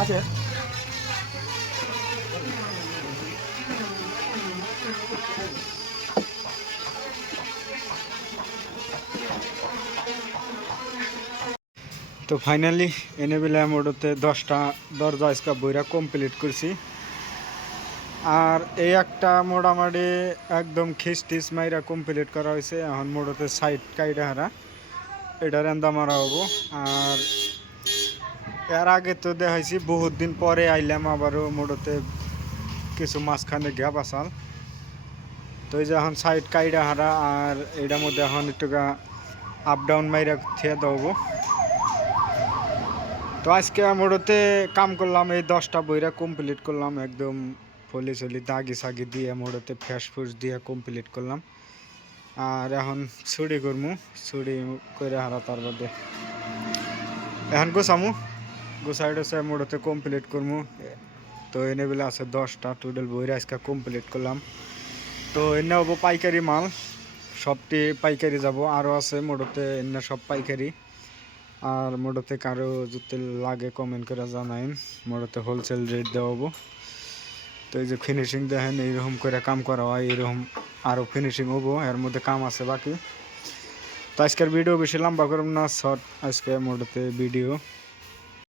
আছে তো ফাইনালি এনে বেলা মোটতে 10টা দরজা আজকে বইরা কমপ্লিট করছি। আর এই একটা মোটামুটি একদম খিস্টিস মাইরা কমপ্লিট করা হয়েছে। এখন মোটতে সাইড কাইডা হারা এটা রেন্দা মারা হবো। আর এর আগে তো দেখাইছি বহুত দিন পরে আইলাম আবারও মোটতে কিছু মাঝখানে গ্যাপ আসাল। তো এই যে এখন সাইড কাইডা হারা আর এটার মধ্যে এখন একটু আপ ডাউন মাইরা থিয়ে দেবো। তো আজকে মোটতে কাম করলাম এই 10টা বইরা কমপ্লিট করলাম একদম ফলি চলি দাগি সাগি দিয়ে মোটতে ফ্যাস ফুস দিয়ে কমপ্লিট করলাম। আর এখন ছুরি করমু, ছুরি করে হারা তার মধ্যে এখন গোছামু, গোছাই টোছাই মোটতে কমপ্লিট করমু। তো এনে বেলা আছে 10টা টোটাল বইরা আজকে কমপ্লিট করলাম। তো এনে হবো পাইকারি মাল, সবটি পাইকারি যাব। আরও আছে মোটতে এনে সব পাইকারি। আর মোটতে কারো যদি লাগে কমেন্ট করে জানাইন, মোটতে হোলসেল রেট দেওয়াবো। তো এই যে ফিনিশিং দেখেন এইরকম করে কাম করা হয়, এইরকম আরও ফিনিশিং হবো, এর মধ্যে কাম আছে বাকি। তো আজকের ভিডিও বেশি লম্বা করব না, শর্ট আজকে মোটতে ভিডিও।